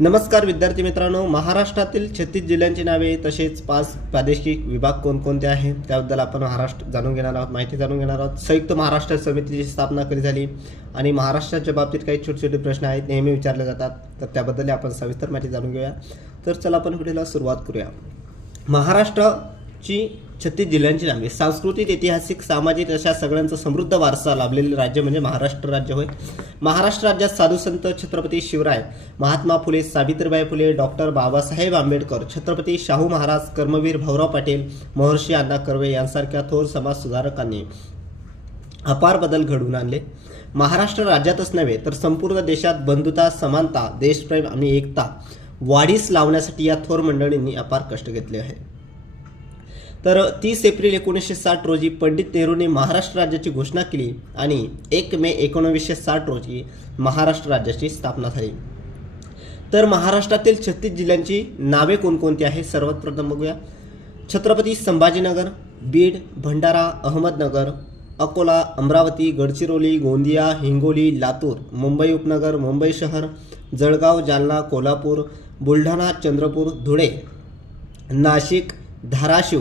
नमस्कार विद्यार्थी मित्रांनो महाराष्ट्रातील छत्तीस जिल्ह्यांची नावे तसेच पाच प्रादेशिक विभाग कोणकोणते आहेत त्याबद्दल आपण महाराष्ट्र जाणून घेणार आहोत माहिती जाणून घेणार आहोत. संयुक्त महाराष्ट्र समितीची स्थापना कधी झाली आणि महाराष्ट्राच्या बाबतीत काही छोटे छोटे प्रश्न आहेत नेहमी विचारले जातात तर त्याबद्दल आपण सविस्तर माहिती जाणून घेऊया. तर चला आपण व्हिडिओला सुरुवात करूया. महाराष्ट्राची छत्तीस जिल्ह्यांची लांबी सांस्कृतिक ऐतिहासिक सामाजिक अशा सगळ्यांचा समृद्ध वारसा लाभलेले राज्य म्हणजे महाराष्ट्र राज्य होय. महाराष्ट्र राज्यात साधू संत छत्रपती शिवराय महात्मा फुले सावित्रीबाई फुले डॉक्टर बाबासाहेब आंबेडकर छत्रपती शाहू महाराज कर्मवीर भाऊराव पाटील महर्षी अण्णा कर्वे यांसारख्या थोर समाज सुधारकांनी अपार बदल घडवून आणले. महाराष्ट्र राज्यातच नव्हे तर संपूर्ण देशात बंधुता समानता देशप्रेम आणि एकता वाढीस लावण्यासाठी या थोर मंडळींनी अपार कष्ट घेतले आहे. तर तीस एप्रिल एकोणीसशे साठ रोजी पंडित नेहरूने महाराष्ट्र राज्याची घोषणा केली आणि एक मे एकोणवीसशे साठ रोजी महाराष्ट्र राज्याची स्थापना झाली. तर महाराष्ट्रातील छत्तीस जिल्ह्यांची नावे कोणकोणती आहे सर्वात प्रथम बघूया. छत्रपती संभाजीनगर बीड भंडारा अहमदनगर अकोला अमरावती गडचिरोली गोंदिया हिंगोली लातूर मुंबई उपनगर मुंबई शहर जळगाव जालना कोल्हापूर बुलढाणा चंद्रपूर धुळे नाशिक धाराशिव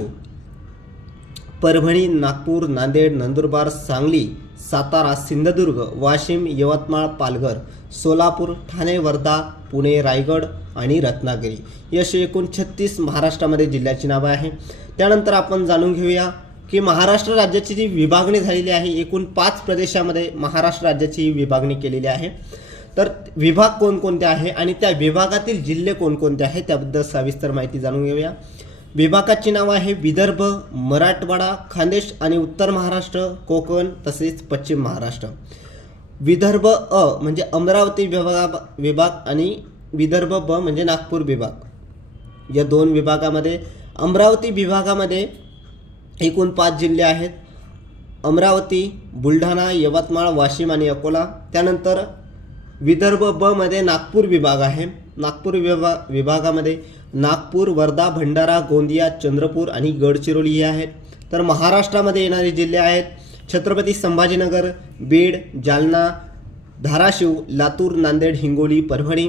परभणी नागपूर नांदेड नंदुरबार सांगली सातारा सिंधुदुर्ग वाशिम यवतमाळ पालघर सोलापूर ठाणे वर्धा पुणे रायगड आणि रत्नागिरी. अशी एकूण छत्तीस महाराष्ट्रामध्ये जिल्ह्याची नावं आहे त्यानंतर आपण जाणून घेऊया की महाराष्ट्र राज्याची जी विभागणी झालेली आहे एकूण पाच प्रदेशामध्ये महाराष्ट्र राज्याची ही विभागणी केलेली आहे. तर विभाग कोणकोणते आहे आणि त्या विभागातील जिल्हे कोणकोणते आहे त्याबद्दल सविस्तर माहिती जाणून घेऊया. विभागाची नावं आहे विदर्भ मराठवाडा खानदेश आणि उत्तर महाराष्ट्र कोकण तसेच पश्चिम महाराष्ट्र. विदर्भ अ म्हणजे अमरावती विभाग विभाग आणि विदर्भ ब म्हणजे नागपूर विभाग. या दोन विभागामध्ये अमरावती विभागामध्ये एकूण पाच जिल्हे आहेत. अमरावती बुलढाणा यवतमाळ वाशिम आणि अकोला. त्यानंतर विदर्भ ब मध्ये नागपूर विभाग आहे. नागपूर विभाग विभागामध्ये नागपूर वर्धा भंडारा गोंदिया चंद्रपूर आणि गडचिरोली हे आहेत. तर महाराष्ट्रामध्ये येणारे जिल्हे आहेत छत्रपती संभाजीनगर बीड जालना धाराशिव लातूर नांदेड हिंगोली परभणी.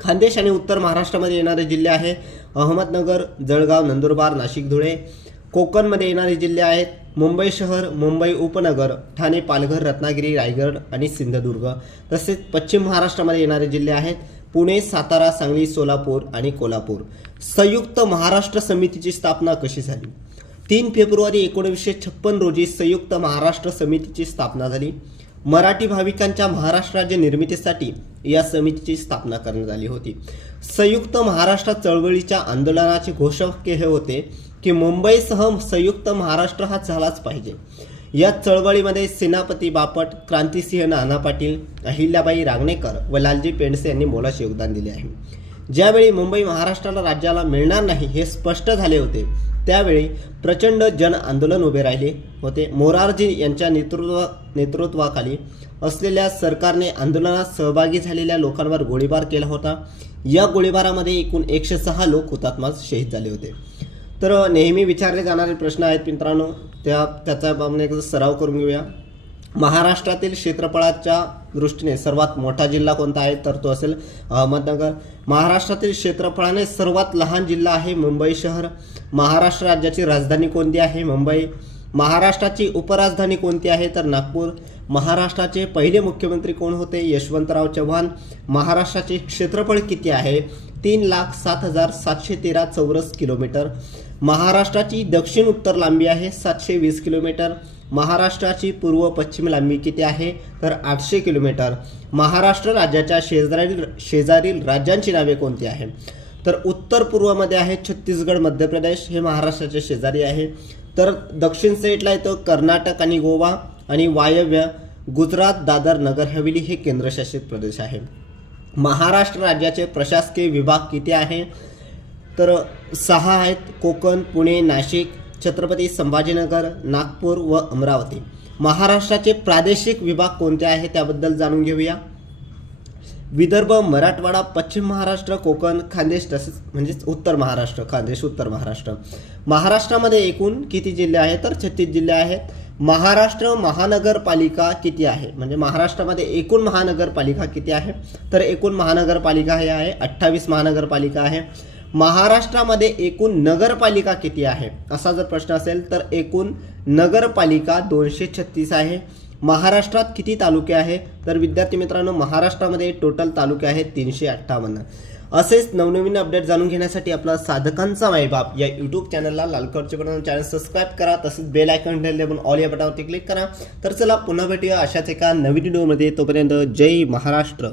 खानदेश आणि उत्तर महाराष्ट्रामध्ये येणारे जिल्हे आहे अहमदनगर जळगाव नंदुरबार नाशिक धुळे. कोकणमध्ये येणारे जिल्हे आहेत मुंबई शहर मुंबई उपनगर ठाणे पालघर रत्नागिरी रायगड आणि सिंधुदुर्ग. तसेच पश्चिम महाराष्ट्रामध्ये येणारे जिल्हे आहेत पुणे सातारा सांगली सोलापूर आणि कोल्हापूर. संयुक्त महाराष्ट्र समितीची स्थापना कशी झाली? तीन फेब्रुवारी एकोणीसशे छप्पन रोजी संयुक्त महाराष्ट्र समितीची स्थापना झाली. मराठी भाविकांच्या महाराष्ट्र राज्य निर्मितीसाठी या समितीची स्थापना करण्यात आली होती. संयुक्त महाराष्ट्र चळवळीच्या आंदोलनाचे घोषवाक्य हे होते की मुंबईसह संयुक्त महाराष्ट्र हा झालाच पाहिजे. या चळवळीमध्ये सेनापती बापट क्रांतिसिंह नाना पाटील अहिल्याबाई रांगणेकर व लालजी पेंडसे यांनी मोलाचे योगदान दिले आहे. ज्यावेळी मुंबई महाराष्ट्राला राज्याला मिळणार नाही हे स्पष्ट झाले होते त्यावेळी प्रचंड जन आंदोलन उभे राहिले होते. मोरारजी यांच्या नेतृत्व नेतृत्वाखाली असलेल्या सरकारने आंदोलनात सहभागी झालेल्या लोकांवर गोळीबार केला होता. या गोळीबारामध्ये एकूण एकशे सहा लोक हुतात्मा शहीद झाले होते. तर नेहमी विचारले जाणारे प्रश्न आहेत मित्रांनो. त्या त्याचा आपण एक सराव करून घेऊया. महाराष्ट्रातील क्षेत्रफळाच्या दृष्टीने सर्वात मोठा जिल्हा कोणता आहे? तर तो असेल अहमदनगर. महाराष्ट्रातील क्षेत्रफळाने सर्वात लहान जिल्हा आहे मुंबई शहर. महाराष्ट्र राज्याची राजधानी कोणती आहे? मुंबई. महाराष्ट्राची उपराजधानी कोणती आहे? तर नागपूर. महाराष्ट्राचे पहिले मुख्यमंत्री कोण होते? यशवंतराव चव्हाण. महाराष्ट्राचे क्षेत्रफळ किती आहे? तीन लाख सात हजार सातशे तेरा चौरस किलोमीटर. महाराष्ट्राची दक्षिण उत्तर लांबी आहे सातशे वीस किलोमीटर. महाराष्ट्राची पूर्व पश्चिम लांबी किती आहे? तर आठशे किलोमीटर. महाराष्ट्र राज्याच्या शेजारील शेजारील राज्यांची नावे कोणती आहे तर उत्तर पूर्वमध्ये आहे छत्तीसगड मध्य प्रदेश हे महाराष्ट्राचे शेजारी आहे. तर दक्षिण साईडला येतं कर्नाटक आणि गोवा आणि वायव्य गुजरात दादर नगर हवेली हे केंद्रशासित प्रदेश आहे. महाराष्ट्र राज्याचे प्रशासकीय विभाग किती आहे? तर सहा आहेत कोकण पुणे नाशिक छत्रपती संभाजीनगर नागपूर व अमरावती. महाराष्ट्राचे प्रादेशिक विभाग कोणते आहे त्याबद्दल जाणून घेऊया. विदर्भ मराठवाडा पश्चिम महाराष्ट्र कोकण खानदेश तसेच म्हणजेच उत्तर महाराष्ट्र खानदेश उत्तर महाराष्ट्र. महाराष्ट्रामध्ये एकूण किती जिल्हे आहेत? तर छत्तीस जिल्हे आहेत. महाराष्ट्र महानगरपालिका किती आहे? म्हणजे महाराष्ट्रामध्ये एकूण महानगरपालिका किती आहे? तर एकूण महानगरपालिका हे आहे अठ्ठावीस महानगरपालिका आहे. महाराष्ट्रामध्ये एकूण नगरपालिका किती आहे? असा जर प्रश्न असेल तर एकूण नगरपालिका दोनशे छत्तीस आहे. महाराष्ट्रात किती तालुके आहे? तर विद्यार्थी मित्रांनो महाराष्ट्रामध्ये टोटल तालुके आहेत तीनशे अठ्ठावन्न. असेच नवनवीन अपडेट जाणून घेण्यासाठी आपला साधकांचा मायबाप या यूट्यूब चॅनलला लालकरचे बटन चॅनल सबस्क्राईब करा तसेच बेल आयकॉन पण ऑल या बटनावरती क्लिक करा. तर चला पुन्हा भेटूया अशाच एका नवीन व्हिडिओमध्ये तोपर्यंत जय महाराष्ट्र.